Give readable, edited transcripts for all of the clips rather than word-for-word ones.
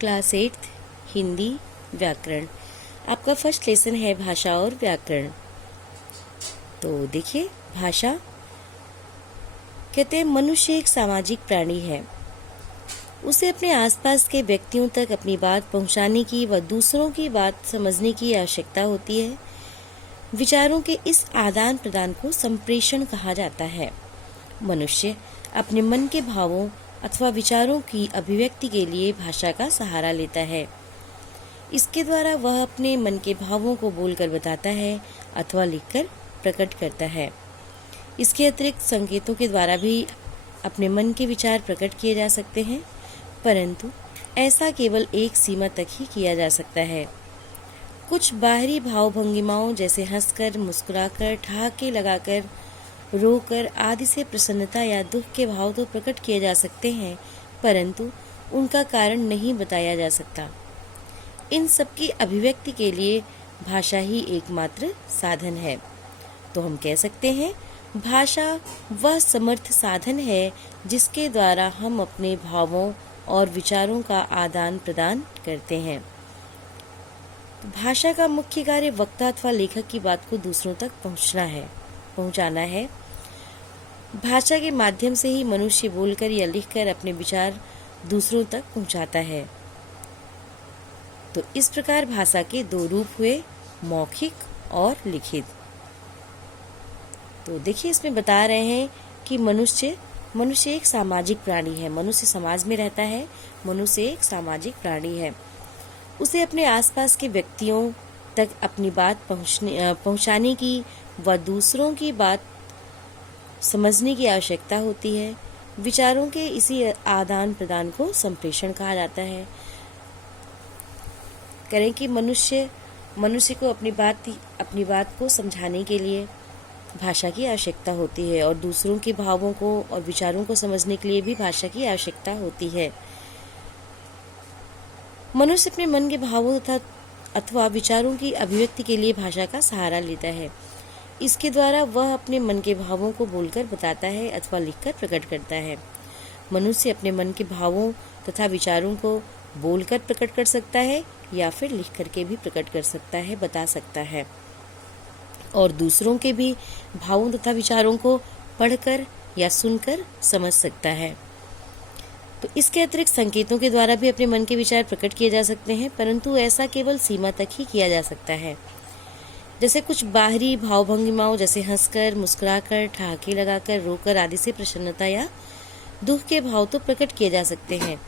Class 8 Hindi व्याकरण। आपका first lesson है भाषा और व्याकरण। तो देखिए, भाषा कहते हैं मनुष्य एक सामाजिक प्राणी है। उसे अपने आसपास के व्यक्तियों तक अपनी बात पहुंचाने की व दूसरों की बात समझने की आवश्यकता होती है। विचारों के इस आदान प्रदान को संप्रेषण कहा जाता है। मनुष्य अपने मन के भावों अथवा विचारों की अभिव्यक्ति के लिए भाषा का सहारा लेता है। इसके द्वारा वह अपने मन के भावों को बोलकर बताता है अथवा लिखकर प्रकट करता है। इसके अतिरिक्त संकेतों के द्वारा भी अपने मन के विचार प्रकट किए जा सकते हैं, परंतु ऐसा केवल एक सीमा तक ही किया जा सकता है। कुछ बाहरी भाव भंगिमाओं जैसे हंसकर, मुस्कुराकर, ठहाके लगाकर, रोकर आदि से प्रसन्नता या दुख के भाव तो प्रकट किए जा सकते हैं, परंतु उनका कारण नहीं बताया जा सकता। इन सबकी अभिव्यक्ति के लिए भाषा ही एकमात्र साधन है। तो हम कह सकते हैं, भाषा वह समर्थ साधन है जिसके द्वारा हम अपने भावों और विचारों का आदान प्रदान करते हैं। भाषा का मुख्य कार्य वक्ता अथवा लेखक की बात को दूसरों तक पहुंचाना है। भाषा के माध्यम से ही मनुष्य बोलकर या लिखकर अपने विचार दूसरों तक पहुंचाता है। तो इस प्रकार भाषा के दो रूप हुए, मौखिक और लिखित। तो देखिए, इसमें बता रहे हैं कि मनुष्य एक सामाजिक प्राणी है। मनुष्य समाज में रहता है। मनुष्य एक सामाजिक प्राणी है। उसे अपने आसपास के व्यक्तियों तक अपनी बात पहुंचाने की व दूसरों की बात समझने की आवश्यकता होती है। विचारों के इसी आदान प्रदान को संप्रेषण कहा जाता है। करें कि मनुष्य को अपनी बात को समझाने के लिए भाषा की आवश्यकता होती है और दूसरों के भावों को और विचारों को समझने के लिए भी भाषा की आवश्यकता होती है। मनुष्य अपने मन के भावों अथवा विचारों की अभिव्यक्ति के लिए भाषा का सहारा लेता है। इसके द्वारा वह अपने मन के भावों को बोलकर बताता है अथवा लिखकर प्रकट करता है। मनुष्य अपने मन के भावों तथा विचारों को बोलकर प्रकट कर सकता है या फिर लिख करके भी प्रकट कर सकता है, बता सकता है, और दूसरों के भी भावों तथा विचारों को पढ़कर या सुनकर समझ सकता है। तो इसके अतिरिक्त संकेतों के द्वारा भी अपने मन के विचार प्रकट किए जा सकते हैं, परंतु ऐसा केवल सीमा तक ही किया जा सकता है। जैसे कुछ बाहरी भाव भंगिमाओं जैसे हंसकर, मुस्कुराकर, ठहाके लगाकर, रोकर आदि से प्रसन्नता या दुख के भाव तो प्रकट किए जा सकते हैं।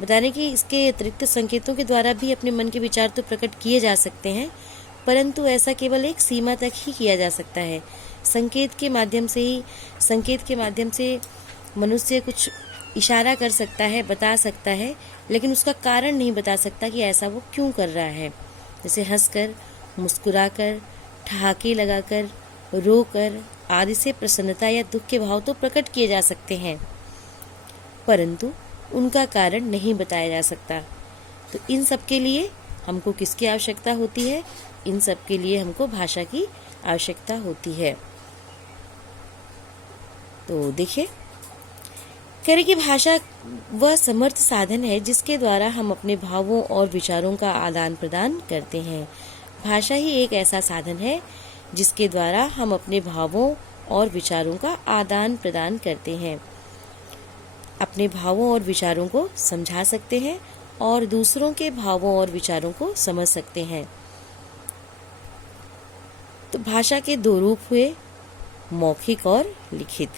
बताने कि इसके अतिरिक्त संकेतों के द्वारा भी अपने मन के विचार तो प्रकट किए जा सकते हैं, परंतु ऐसा केवल एक सीमा तक ही किया जा सकता है। संकेत के माध्यम से मनुष्य कुछ इशारा कर सकता है, बता सकता है, लेकिन उसका कारण नहीं बता सकता कि ऐसा वो क्यों कर रहा है। जैसे हंसकर, मुस्कुराकर, ठहाके लगाकर, रोकर आदि से प्रसन्नता या दुख के भाव तो प्रकट किए जा सकते हैं, परंतु उनका कारण नहीं बताया जा सकता। तो इन सब के लिए हमको किसकी आवश्यकता होती है? इन सब के लिए हमको भाषा की आवश्यकता होती है। तो देखिए, कह रहे कि भाषा वह समर्थ साधन है जिसके द्वारा हम अपने भावों और विचारों का आदान प्रदान करते हैं। भाषा ही एक ऐसा साधन है जिसके द्वारा हम अपने भावों और विचारों का आदान प्रदान करते हैं, अपने भावों और विचारों को समझा सकते हैं और दूसरों के भावों और विचारों को समझ सकते हैं। तो भाषा के दो रूप हुए, मौखिक और लिखित।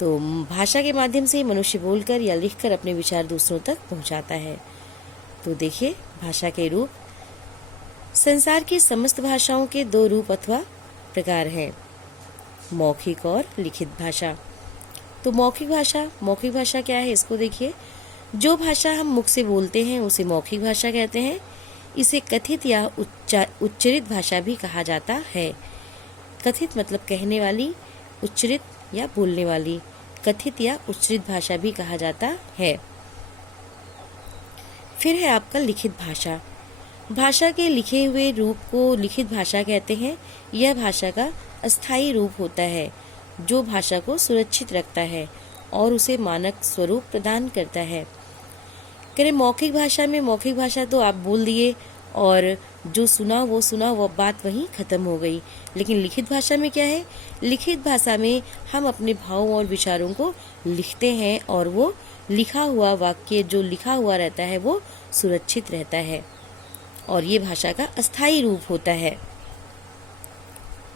तो भाषा के माध्यम से मनुष्य बोलकर या लिखकर अपने विचार दूसरों तक पहुंचाता है। तो देखिए, भाषा के रूप संसार की समस्त भाषाओं के दो रूप अथवा प्रकार हैं, मौखिक और लिखित भाषा। तो मौखिक भाषा क्या है, इसको देखिए। जो भाषा हम मुख से बोलते हैं उसे मौखिक भाषा कहते हैं। इसे कथित या उच्चरित भाषा भी कहा जाता है। कथित मतलब कहने वाली, उच्चरित या बोलने वाली। कथित या उच्चरित भाषा भी कहा जाता है। फिर है आपका लिखित भाषा। भाषा के लिखे हुए रूप को लिखित भाषा कहते हैं। यह भाषा का अस्थायी रूप होता है जो भाषा को सुरक्षित रखता है और उसे मानक स्वरूप प्रदान करता है। करें मौखिक भाषा में, मौखिक भाषा तो आप बोल दिए और जो सुना वो बात वहीं ख़त्म हो गई। लेकिन लिखित भाषा में क्या है? लिखित भाषा में हम अपने भावों और विचारों को लिखते हैं और वो लिखा हुआ वाक्य जो लिखा हुआ रहता है वो सुरक्षित रहता है और ये भाषा का अस्थायी रूप होता है।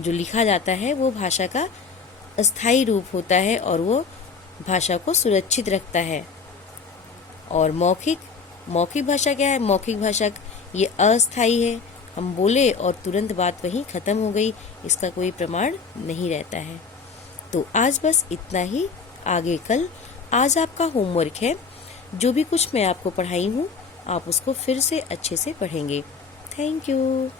जो लिखा जाता है वो भाषा का अस्थायी रूप होता है और वो भाषा को सुरक्षित रखता है। और मौखिक भाषा क्या है? मौखिक भाषा ये अस्थायी है, हम बोले और तुरंत बात वहीं ख़त्म हो गई, इसका कोई प्रमाण नहीं रहता है। तो आज बस इतना ही, आगे कल। आज आपका होमवर्क है, जो भी कुछ मैं आपको पढ़ाई हूँ आप उसको फिर से अच्छे से पढ़ेंगे। Thank you.